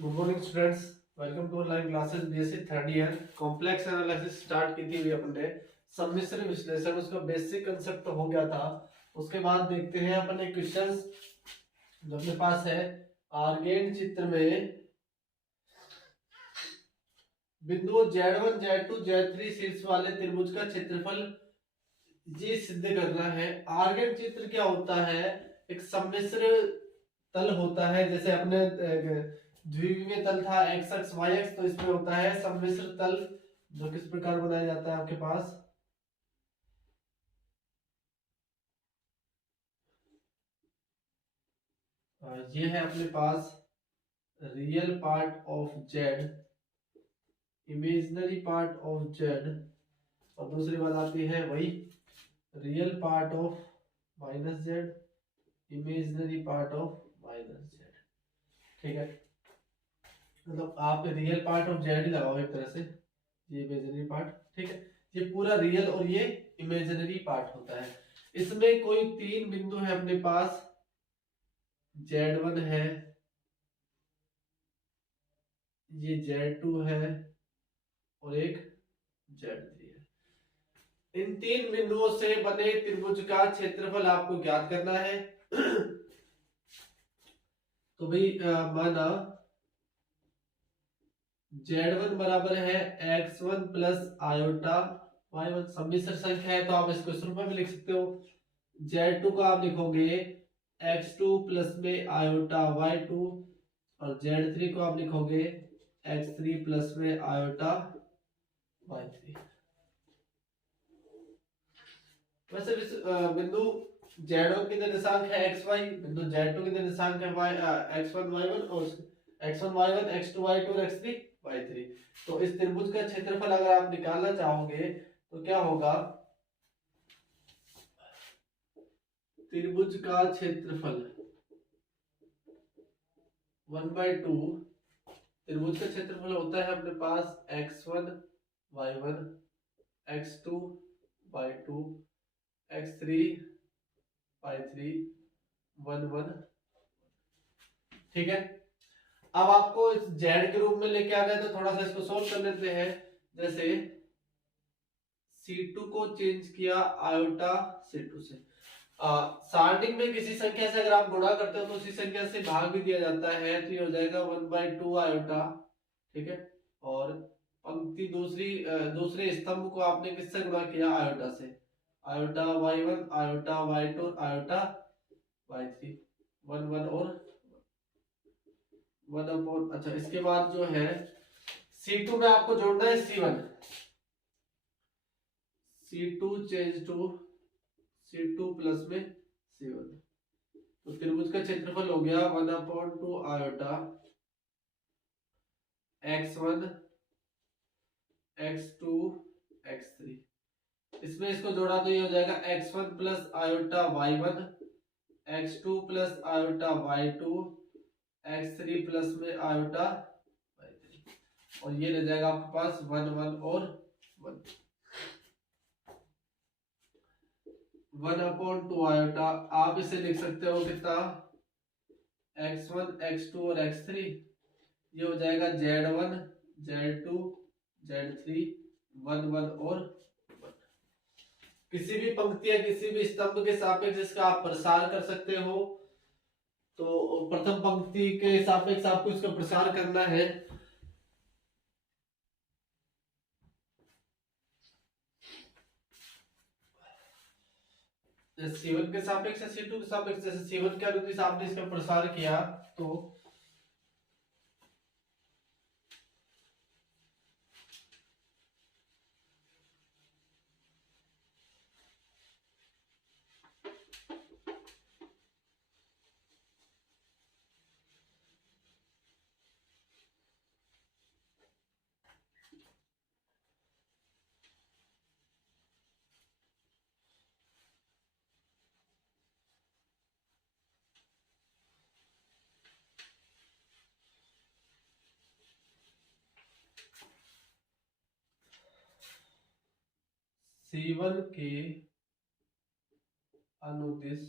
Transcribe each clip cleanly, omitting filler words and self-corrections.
Good morning students. Welcome to online classes BSc third year. Complex analysis start की थी अपन ने। सम्मिश्र विश्लेषण उसका बेसिक कंसेप्ट तो हो गया था। उसके बाद देखते हैं अपन एक क्वेश्चन जो अपने पास है। आर्गेन चित्र में बिंदुओं Z1 Z2 Z3 शीर्ष वाले त्रिभुज का क्षेत्रफल ये सिद्ध करना है। आर्गेन चित्र क्या होता है? एक सम्मिश्र तल होता है। जैसे अपने द्विविमीय तल था एक्स एक्स वाई एक्स, तो इसमें होता है सम्मिश्र तल। जो किस प्रकार बनाया जाता है आपके पास, ये है अपने पास real part of Z, imaginary part of Z, और दूसरी बात आती है वही real part of minus Z, imaginary part of minus Z. ठीक है, मतलब आप रियल पार्ट ऑफ जेड ही लगाओ एक तरह से, ये इमेजिनरी पार्ट। ठीक है, ये पूरा रियल और ये इमेजिनरी पार्ट होता है। इसमें कोई तीन बिंदु है अपने पास, Z1 है, ये Z2 है, और एक Z3 है। इन तीन बिंदुओं से बने त्रिभुज का क्षेत्रफल आपको ज्ञात करना है। तो भाई माना Z1 बराबर है x1 प्लस आयोटा y1, सम्मिश्र संख्या है तो आप इसको इस रूप में भी लिख सकते हो। Z2 को आप लिखोगे x2 प्लस में आयोटा y2, और Z3 को आप लिखोगे x3 प्लस में आयोटा y3। वैसे बिंदु Z1 के निर्देशांक है xy, बिंदु Z2 के निर्देशांक है x1 y1, और x1 y1 x2 y2 और x3 y3। तो इस त्रिभुज का क्षेत्रफल अगर आप निकालना चाहोगे तो क्या होगा? त्रिभुज का क्षेत्रफल 1/2, त्रिभुज का क्षेत्रफल होता है अपने पास x1 y1 x2 y2 x3 y3 1 1। ठीक है, अब आपको इस जेड के रूप में लेके आना है तो थोड़ा सा इसको सोल्व कर लेते हैं। जैसे C2 को चेंज किया आयोटा C2 से। स्टार्टिंग में किसी संख्या से अगर आप गुणा करते हो तो उसी संख्या से भाग भी दिया जाता है, तो ये हो जाएगा 1/2 आयोटा। ठीक है, और पंक्ति दूसरे स्तंभ को आपने किससे गुणा किया? आयोटा से। Iota y1 iota y2 iota y3 1 1 और 1 अपॉन। अच्छा, इसके बाद जो है C2 में आपको जोड़ना है C1, C2 change to C2 plus में C1। तो त्रिभुज का क्षेत्रफल हो गया 1/2 आयोटा x1 x2 x3। इसमें इसको जोड़ा तो ये हो जाएगा x1 plus iota y1 x2 plus iota y2 x3 plus में आयोटा y3, और ये रह जाएगा आपके पास 1 1 और 1/2 आयोटा। आप इसे लिख सकते हो कितना? x1 x2 और x3। ये हो जाएगा Z1 Z2 Z3 1 1 और 1। किसी भी पंक्ति या किसी भी स्तंभ के सापेक्ष इसका आप प्रसार कर सकते हो। तो प्रथम पंक्ति के सापेक्ष आपको इसका प्रसार करना है। C1 के सापेक्ष या C2 के सापेक्ष, जैसे C1 के अनुदिश आपने इसका प्रसार किया तो C1 के अनुदिश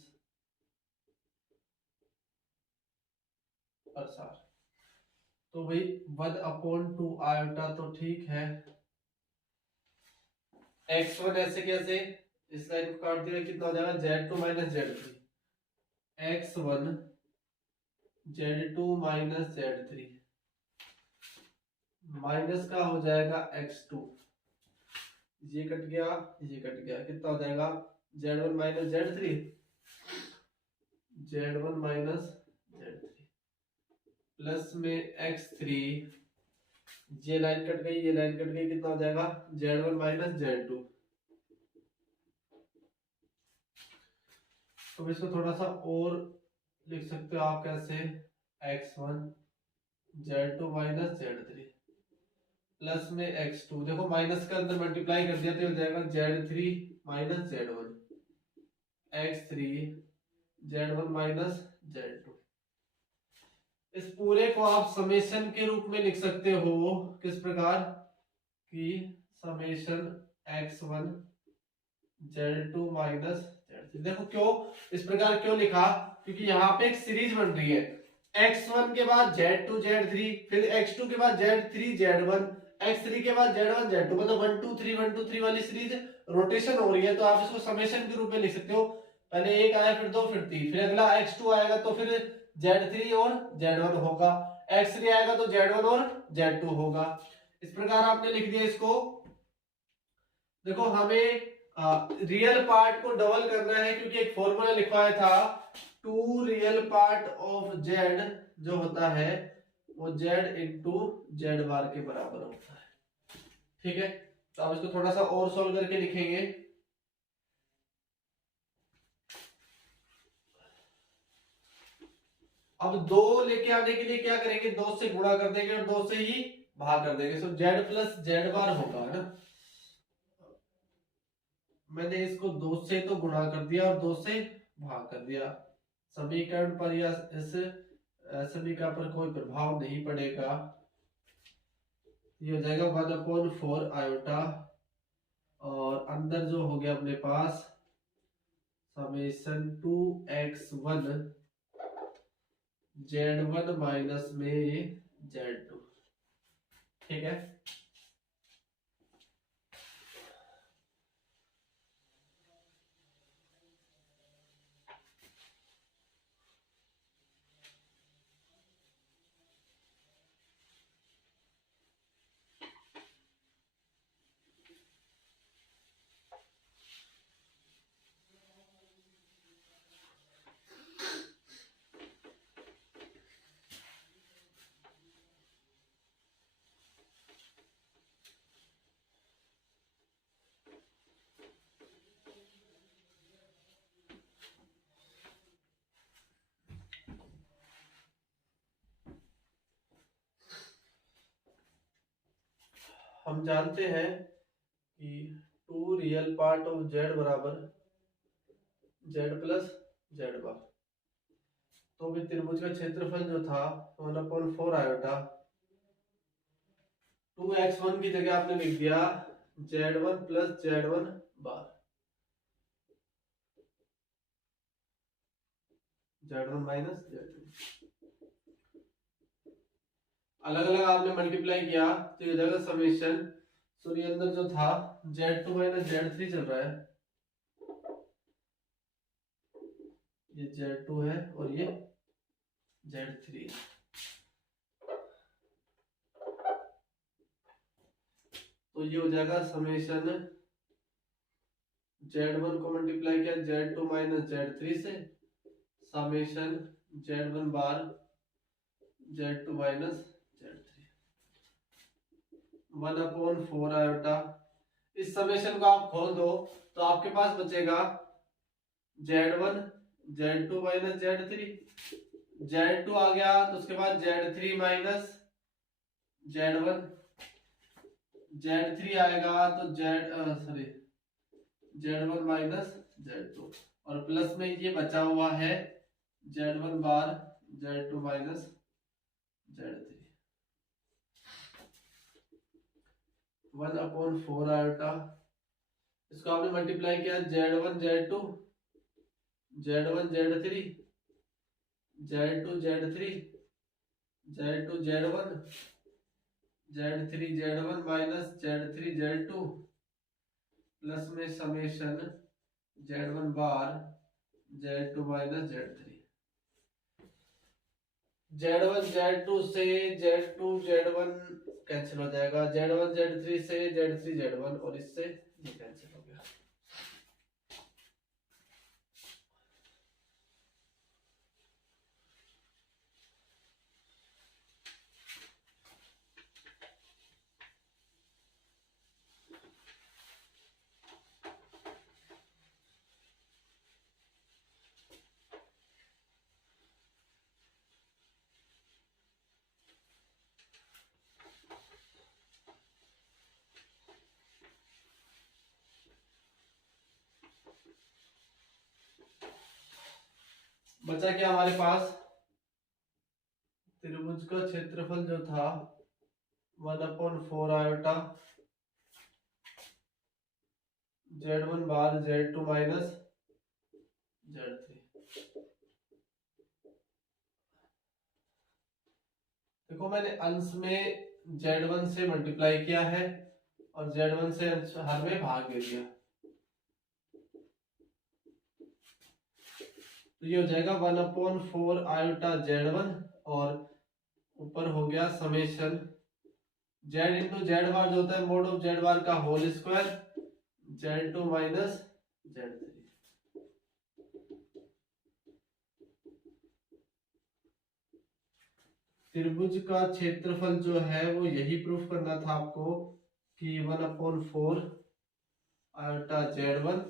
प्रसार। तो भाई 1/2 आयोटा तो ठीक है। x1 ऐसे कैसे, इस लाइन को काट दिया, कितना हो जाएगा z2 minus z3, x1 z2 minus z3 minus का हो जाएगा x2, ये कट गया, ये कट गया, कितना हो जाएगा z1 minus z3, z1 minus z3 plus में x3, ये लाइन कट गई, ये लाइन कट गई, कितना हो जाएगा z1 माइनस z2। तो इसको थोड़ा सा और लिख सकते हो आप कैसे, x1 z2 minus z3 plus में x2, देखो माइनस का अंदर मल्टीप्लाई कर दिया तो हो जाएगा z3 minus z1, x3 z1 minus z2। इस पूरे को आप समेशन के रूप में लिख सकते हो, किस प्रकार कि summation x1 z2 minus z3। देखो क्यों इस प्रकार क्यों लिखा, क्योंकि यहाँ पे एक सीरीज बन रही है, x1 के बाद z2 z3, फिर x2 के बाद z3 z1, x3 के बाद z1 z2, मतलब 1 2 3 1 2 3 वाली सीरीज रोटेशन हो रही है। तो आप इसको समेशन के रूप में लिख सकते हो, पहले एक आया फिर दो फिर तीन, फिर अगला x2 आएगा तो फिर z3 और z1 होगा, x3 आएगा तो z1 और z2 होगा। इस प्रकार आपने लिख दिया इसको। देखो हमें रियल पार्ट को डबल करना है, क्योंकि एक फॉर्मूला लिखवाया था 2 रियल पार्ट ऑफ z जो होता है वो z इंटू जेड बार के बराबर होता है। ठीक है, तो अब इसको थोड़ा सा और सॉल्व करके लिखेंगे। अब दो लेके आने के लिए क्या करेंगे, दो से गुणा कर देंगे और दो से ही भाग कर देंगे, सो z प्लस जेड बार होगा, है ना। मैंने इसको दो से तो गुणा कर दिया और दो से भाग कर दिया, समीकरण पर या इस समीकरण पर कोई प्रभाव नहीं पड़ेगा। ये हो जाएगा 1/4 आयोटा, और अंदर जो हो गया अपने पास समेशन 2x1 z1 माइनस में z2। ठीक है, हम जानते हैं कि 2 रियल पार्ट ऑफ z बराबर z प्लस जेड बार। तो भी त्रिभुज का क्षेत्रफल जो था 1/4 आयोटा, 2x1 की जगह आपने लिख दिया z1 प्लस z1 बार, z1 माइनस z2, अलग अलग आपने मल्टीप्लाई किया तो ये जाएगा समेशन। सो ये अंदर जो था z2 माइनस z3 चल रहा है, ये z2 है और ये z3 है। तो ये हो जाएगा समेशन z1 को मल्टीप्लाई किया z2 माइनस z3 से, समेशन z1 बार z2 माइनस z3 1/4 आयोटा। इस समेशन को आप खोल दो तो आपके पास बचेगा z1 z2 minus z3, z2 आ गया तो उसके बाद z3 माइनस z1, z3 आएगा तो z1 माइनस z2, और प्लस में ये बचा हुआ है z1 बार z2 माइनस z3, 1/4 आयोटा। इसको आपने मल्टीप्लाई किया z1 z2 z1 z3 z2 z3 Z2 Z1 Z3 Z1 minus Z3 Z2 plus में समेशन Z1 बार Z2 minus Z3। Z1 Z2 से Z2 Z1 कैंसिल हो जाएगा, Z1 Z3 से Z3 Z1 और इससे ये कैंसिल हो गया। बचा क्या हमारे पास, त्रिभुज का क्षेत्रफल जो था 1/4 आयोटा Z1 बार Z2 माइनस Z3। देखो मैंने अंश में Z1 से मल्टीप्लाई किया है और Z1 से हर में भाग दे दिया, तो ये हो जाएगा 1/4 आयोटा Z1 और ऊपर हो गया समेशन Z इंटू जेड बार जो होता है मोड ऑफ जेड बार का whole square Z2 minus Z3। त्रिभुज का क्षेत्रफल जो है वो यही प्रूफ करना था आपको कि 1/4 iota Z1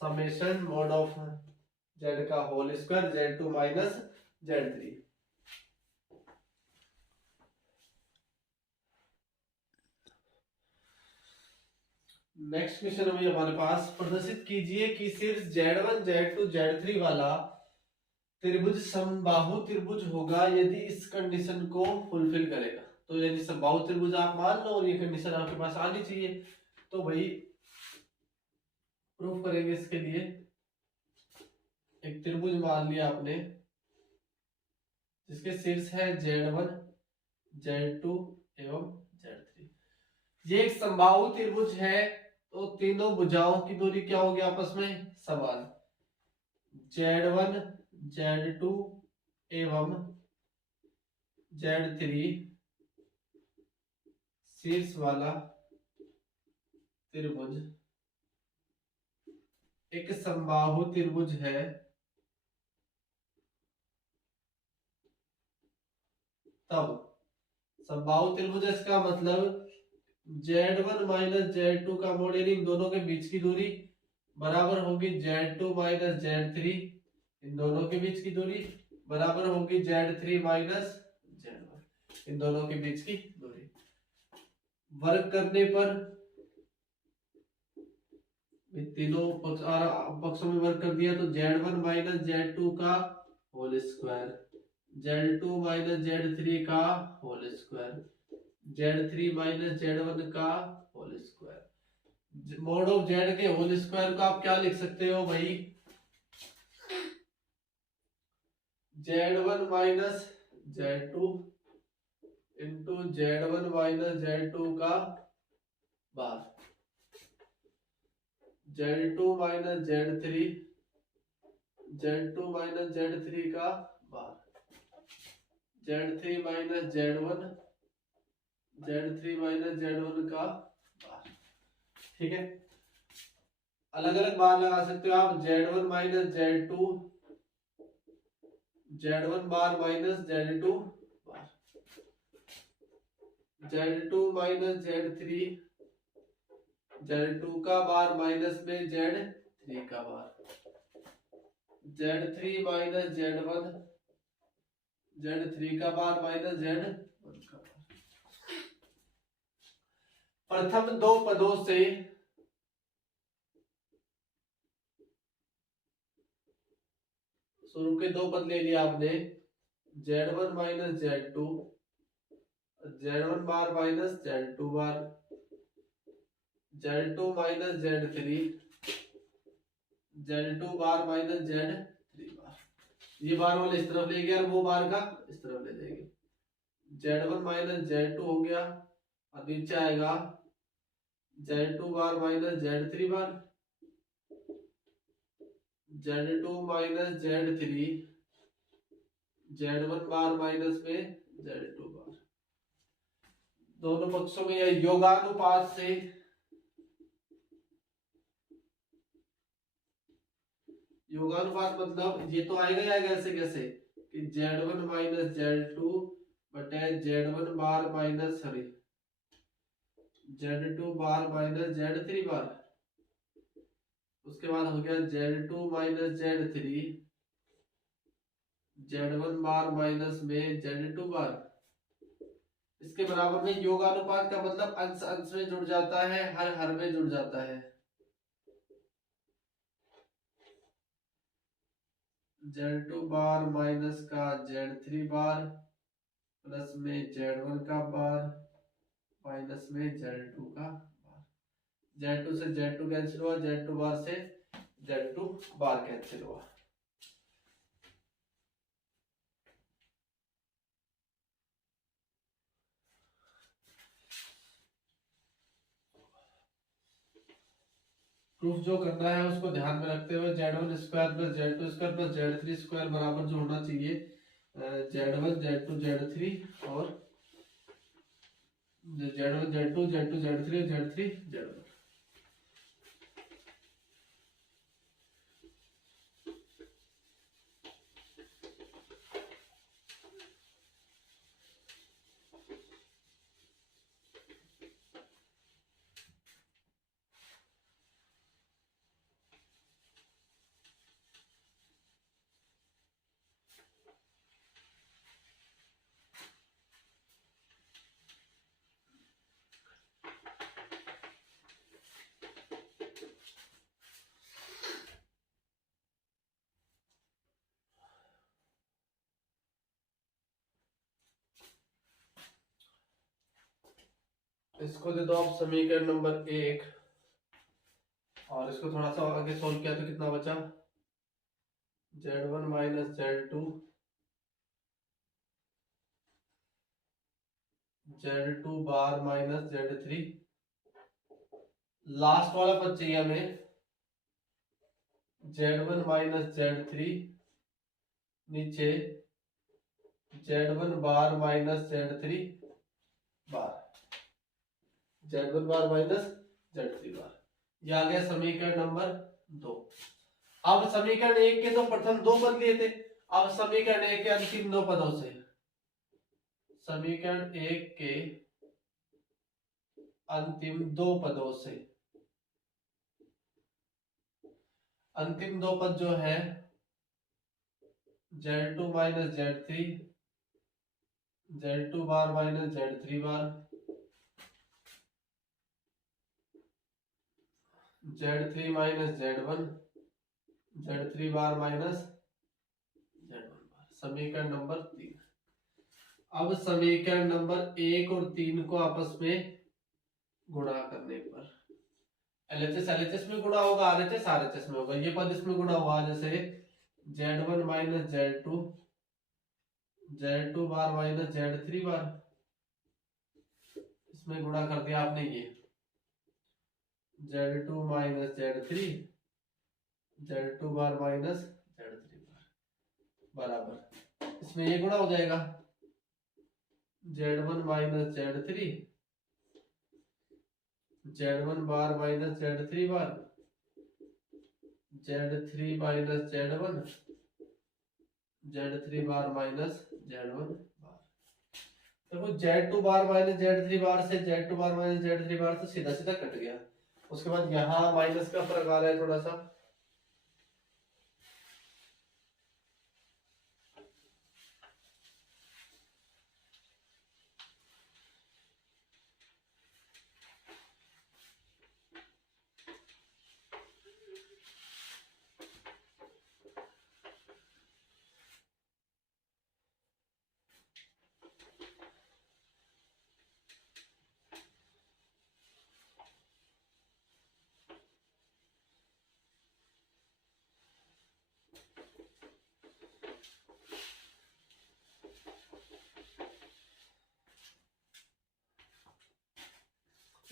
summation mod of Z का whole square Z2 minus Z3। Next question है हमारे पास, प्रदर्शित कीजिए कि शीर्ष Z1 Z2 Z3 वाला त्रिभुज समबाहु त्रिभुज होगा यदि इस कंडीशन को फुलफिल करेगा। तो यदि समबाहु त्रिभुज आप मान लो और ये कंडीशन आपके पास आनी चाहिए, तो भाई प्रूफ करेंगे इसके लिए। एक त्रिभुज मान लिया आपने जिसके शीर्ष है Z1 Z2 एवं Z3। ये एक समबाहु त्रिभुज है, तो तीनों भुजाओं की दूरी क्या होगी आपस में समान। Z1 Z2 एवं Z3 शीर्ष वाला त्रिभुज एक समबाहु त्रिभुज है, तब समबाहु त्रिभुज इसका मतलब Z1 माइनस Z2 का मोड यानी इन दोनों के बीच की दूरी बराबर होगी Z2 माइनस Z3, इन दोनों के बीच की दूरी बराबर होगी Z3 माइनस Z1, इन दोनों के बीच की दूरी। वर्ग करने पर तीनों पक्षों में वर्ग कर दिया तो Z1 माइनस Z2 का whole square Z2 minus Z3 का whole square Z3 minus Z1 का whole square. Mod of Z के होल स्क्वायर को आप क्या लिख सकते हो भाई, Z1 minus Z2 into Z1 minus Z2 का बार Z2 minus Z3 Z2 minus Z3 का बार Z3 minus Z1 Z3 minus Z1 का बार। ठीक है, अलग अलग बार लगा सकते हो आप। Z1 माइनस Z2 Z1 बार माइनस Z2 बार Z2 माइनस Z3 Z2 का बार माइनस में Z3 का बार Z3 माइनस Z1 Z3 का बार माइनस Z1 का बार। प्रथम दो पदों से शुरू के दो पद ले लिया आपने Z1 माइनस Z2 Z1 बार माइनस Z2 बार Z2 माइनस Z3 Z2 बार माइनस Z3 बार। ये बार वाले इस तरफ ले गए और वो बार का इस तरफ ले जाएंगे। Z1 माइनस Z2 हो गया, और नीचे आएगा Z2 बार माइनस Z3 बार, Z2 माइनस Z3, Z1 बार माइनस में Z2 बार। दोनों पक्षों में यह योगानुपात से, योगानुपात मतलब ये तो आएगा ही आएगा ऐसे कैसे कि Z1 माइनस Z2 बटे Z1 बार माइनस Z2 बार माइनस Z3 बार। उसके बाद हो गया Z2 माइनस Z3, Z1 बार माइनस में Z2 बार। इसके बराबर में योगानुपात का मतलब अंश अंश में जुड़ जाता है, हर हर में जुड़ जाता है। Z2 बार माइनस का Z3 बार प्लस में Z1 का बार माइनस में Z2 का बार। Z2 से Z2 कैंसिल हुआ, Z2 बार से Z2 बार कैंसिल हुआ। प्रूफ जो करना है उसको ध्यान में रखते हुए Z1 square plus Z2 square plus Z3 square बराबर जो होना चाहिए Z1 Z2 Z3 और Z1 Z2 Z2 Z3 Z3 Z1। इसको दे दो आप समीकरण नंबर 1 और इसको थोड़ा सा आगे सोल्व किया तो कितना बचा Z1 माइनस Z2 Z2 बार माइनस Z3। लास्ट वाला पद चाहिए हमें Z1 माइनस Z3 नीचे Z1 बार माइनस Z3 बार, Z1 बार माइनस Z3 बार। यह आ गया समीकरण नंबर 2। अब समीकरण 1 के तो प्रथम 2 पद लिए थे, अब समीकरण 1 के अंतिम 2 पदों से, समीकरण 1 के अंतिम 2 पदों से, अंतिम 2 पद जो है Z2 माइनस Z3, Z2 बार माइनस Z3 बार, Z3 माइनस Z1, Z3 बार माइनस Z1 बार, समीकरण नंबर 3। अब समीकरण नंबर 1 और 3 को आपस में गुणा करने पर LHS LHS में गुणा होगा, RHS RHS में होगा। ये पद इसमें गुणा हुआ, जैसे Z1 माइनस Z2, Z2 बार माइनस Z3 बार, इसमें गुणा कर दिया आपने। ये Z2 माइनस Z3, Z2 बार माइनस Z3 बार बराबर, इसमें ये गुणा हो जाएगा Z1 माइनस Z3, Z1 बार माइनस Z3 बार, Z3 माइनस Z1, Z3 बार माइनस Z1 बार। देखो Z2 बार माइनस Z3 बार से Z2 बार माइनस Z3 बार तो सीधा सीधा कट गया। उसके बाद यहाँ माइनस का फर्क आ रहा है थोड़ा सा,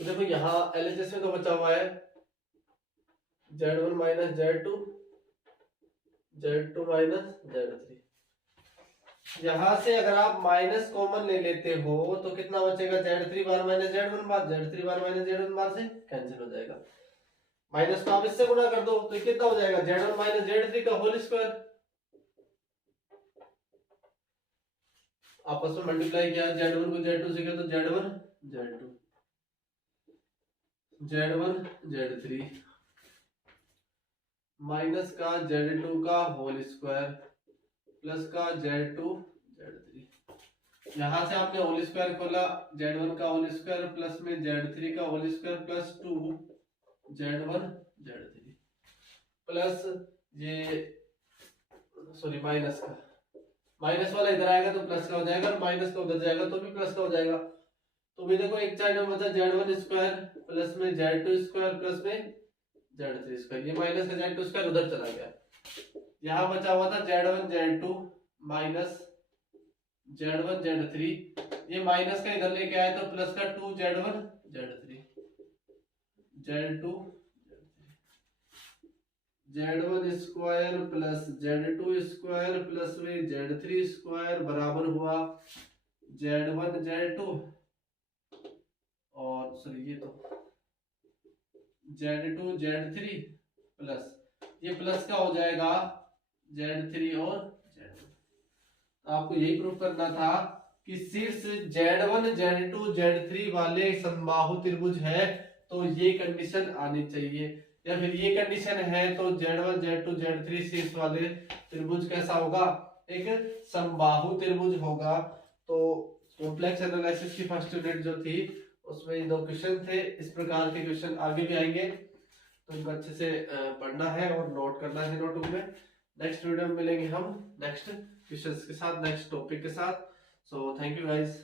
तो देखो यहाँ LHS में तो बचा हुआ है Z1 minus Z2, Z2 minus Z3। यहां से अगर आप माइनस कॉमन ले लेते हो तो कितना बचेगा, Z3 बार माइनस Z1 बार, Z3 बार माइनस Z1 बार से कैंसिल हो जाएगा। माइनस को आप इससे गुणा कर दो तो कितना हो जाएगा, Z1 माइनस Z3 का होल स्क्वायर। आपस में मल्टीप्लाई किया, Z1 को Z2 से किया तो Z1 Z2, Z1 Z3 minus का Z2 का होल स्क्वायर प्लस का Z2 Z3। यहां से आपने होल स्क्वायर खोला, Z1 का होल स्क्वायर प्लस में Z3 का whole square plus 2 Z1 Z3 plus ये सॉरी माइनस का, माइनस वाला इधर आएगा तो प्लस का हो जाएगा, माइनस का उधर जाएगा तो भी प्लस का हो जाएगा। तो भी देखो एक साइड में बचा Z1 स्क्वायर प्लस में Z2 स्क्वायर प्लस में Z3 स्क्वायर, ये माइनस का Z2 स्क्वायर उधर चला गया। यहाँ बचा हुआ था Z1 Z2 minus Z1 Z3, ये माइनस का इधर लेके आए तो प्लस का 2 Z1 Z3 Z2 Z1 square plus Z2 square plus में Z3 स्क्वायर बराबर हुआ Z1 Z2 और सॉरी ये तो Z2 Z3 प्लस ये प्लस का हो जाएगा Z3 और Z1। आपको यही प्रूफ करना था कि शीर्ष Z1 Z2 Z3 वाले समबाहु त्रिभुज है तो ये कंडीशन आनी चाहिए, या फिर ये कंडीशन है तो Z1 Z2 Z3 शीर्ष वाले त्रिभुज कैसा होगा, एक समबाहु त्रिभुज होगा। तो कॉम्प्लेक्स एनालिसिस की फर्स्ट यूनिट जो थी उसमें ये 2 क्वेश्चन थे, इस प्रकार के क्वेश्चन आगे भी आएंगे तो इनको अच्छे से पढ़ना है और नोट करना है नोटबुक में। नेक्स्ट वीडियो में मिलेंगे हम नेक्स्ट क्वेश्चंस के साथ, नेक्स्ट टॉपिक के साथ। So thank you guys.